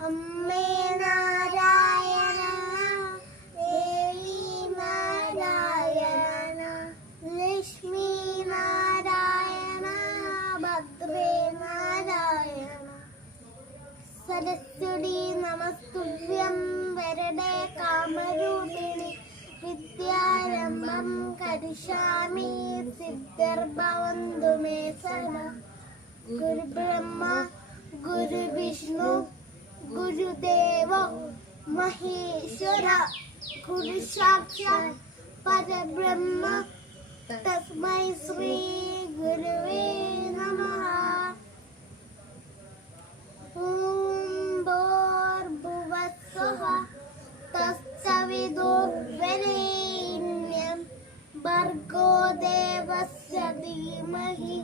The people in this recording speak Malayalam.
അമ്മേ നാരായണ ദേവി നാരായണ ലക്ഷ്മി നാരായണ ഭദ്രേ നാരായണ. സരസ്വതി നമസ്തുഭ്യം വരടെ കാമരൂപിണി വിദ്യാരംഭം കരിഷ്യാമി സിദ്ധിർഭവന്തു മേ സദാ. ഗുരുബ്രഹ്മ ഗുരുവിഷ്ണു गुरुदेव महेश्वर गुरु साक्षात् परब्रह्म, तस्म श्री गुरुवे नमः। ॐ भोर्भुवस्सुः तस्सविदुर्वरेण्यं भर्गो देवस्य धीमहि